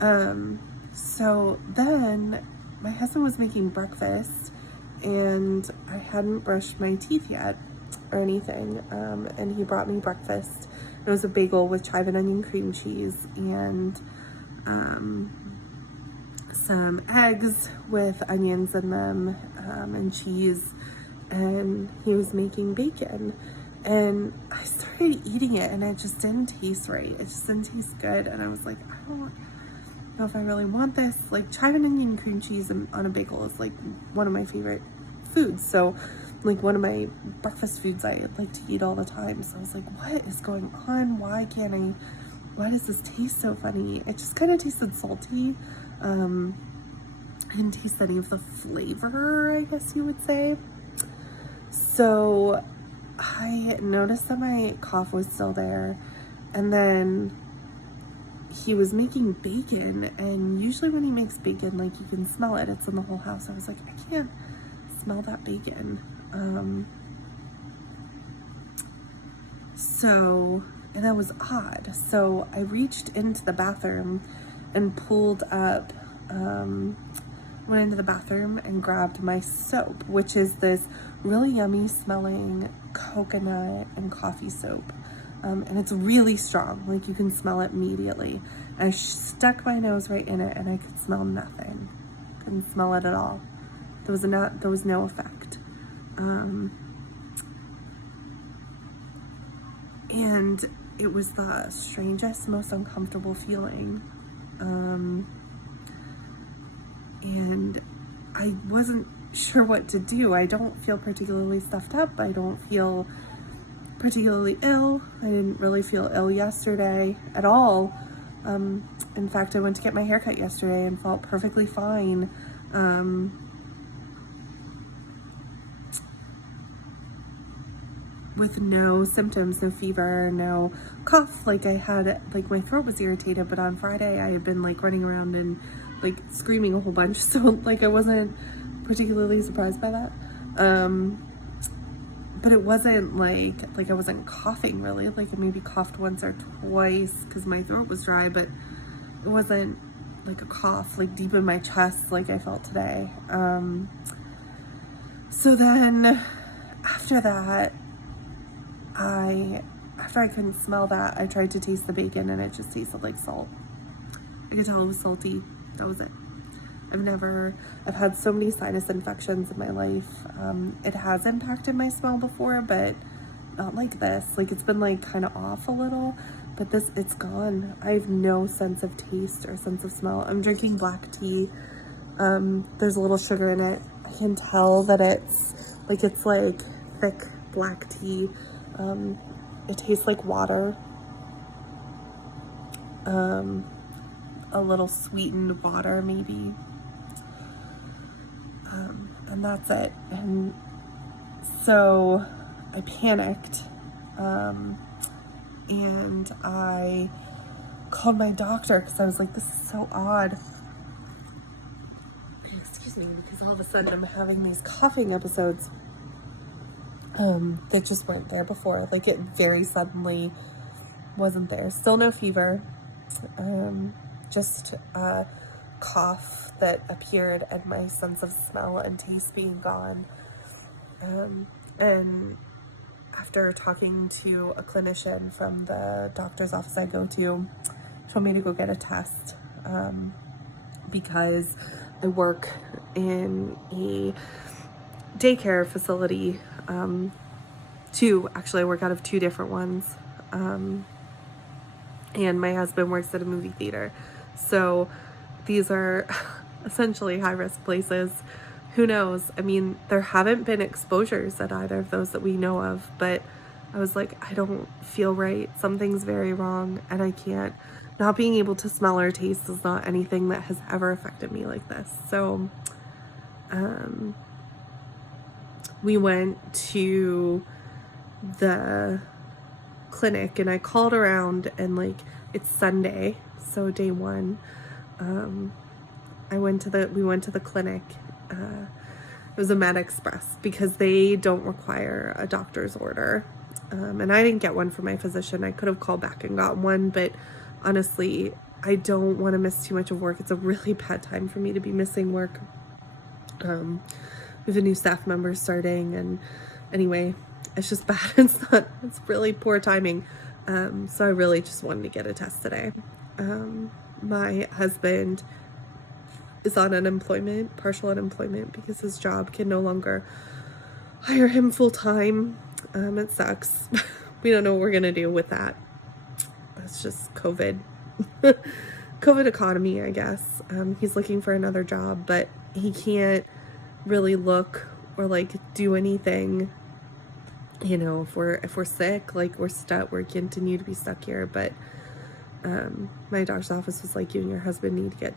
So then my husband was making breakfast and I hadn't brushed my teeth yet or anything. And he brought me breakfast. It was a bagel with chive and onion cream cheese and some eggs with onions in them, and cheese. And he was making bacon. And I started eating it and it just didn't taste right. It just didn't taste good. And I was like, I don't know if I really want this. Like chive and onion cream cheese on a bagel is like one of my favorite foods. So like one of my breakfast foods I like to eat all the time. So I was like, what is going on? Why does this taste so funny? It just kind of tasted salty. I didn't taste any of the flavor, I guess you would say. So I noticed that my cough was still there, and then he was making bacon, and usually when he makes bacon, like, you can smell it. It's in the whole house. I was like, I can't smell that bacon. And that was odd. So I reached into the bathroom and pulled up, went into the bathroom and grabbed my soap, which is this really yummy smelling coconut and coffee soap. And it's really strong, like you can smell it immediately. And I stuck my nose right in it and I could smell nothing. Couldn't smell it at all. There was no effect. And it was the strangest, most uncomfortable feeling. And I wasn't sure what to do. I don't feel particularly stuffed up. I don't feel particularly ill. I didn't really feel ill yesterday at all. In fact, I went to get my haircut yesterday and felt perfectly fine. With no symptoms, no fever, no cough. Like my throat was irritated, but on Friday I had been like running around and like screaming a whole bunch. So like I wasn't particularly surprised by that. But it wasn't like I wasn't coughing really. Like I maybe coughed once or twice because my throat was dry, but it wasn't like a cough like deep in my chest like I felt today. So then after that, after I couldn't smell that, I tried to taste the bacon and it just tasted like salt. I could tell it was salty. That was it. I've had so many sinus infections in my life. It has impacted my smell before, but not like this. Like it's been like kind of off a little, but it's gone. I have no sense of taste or sense of smell. I'm drinking black tea. There's a little sugar in it. I can tell that it's like thick black tea. It tastes like water. A little sweetened water maybe. And that's it. And so I panicked. And I called my doctor because I was like, this is so odd. Excuse me, because all of a sudden I'm having these coughing episodes that just weren't there before. Like it very suddenly wasn't there. Still no fever. Just a cough that appeared and my sense of smell and taste being gone. And after talking to a clinician from the doctor's office I go to, told me to go get a test because I work in a daycare facility. Actually, I work out of two different ones. And my husband works at a movie theater. So these are essentially high-risk places. Who knows? I mean, there haven't been exposures at either of those that we know of, but I was like, I don't feel right. Something's very wrong, and I can't. Not being able to smell or taste is not anything that has ever affected me like this. So we went to the clinic and I called around and like it's Sunday, so day one. We went to the clinic. It was a Med Express because they don't require a doctor's order. And I didn't get one from my physician. I could have called back and got one, but honestly, I don't want to miss too much of work. It's a really bad time for me to be missing work. We have a new staff member starting, and anyway, it's just bad. It's really poor timing. So I really just wanted to get a test today. My husband is on unemployment, partial unemployment, because his job can no longer hire him full time. It sucks. We don't know what we're gonna do with that. That's just COVID. COVID economy, I guess. He's looking for another job, but he can't really look or like do anything. You know, if we're sick, like we're stuck, we're continue to be stuck here. But my doctor's office was like, you and your husband need to get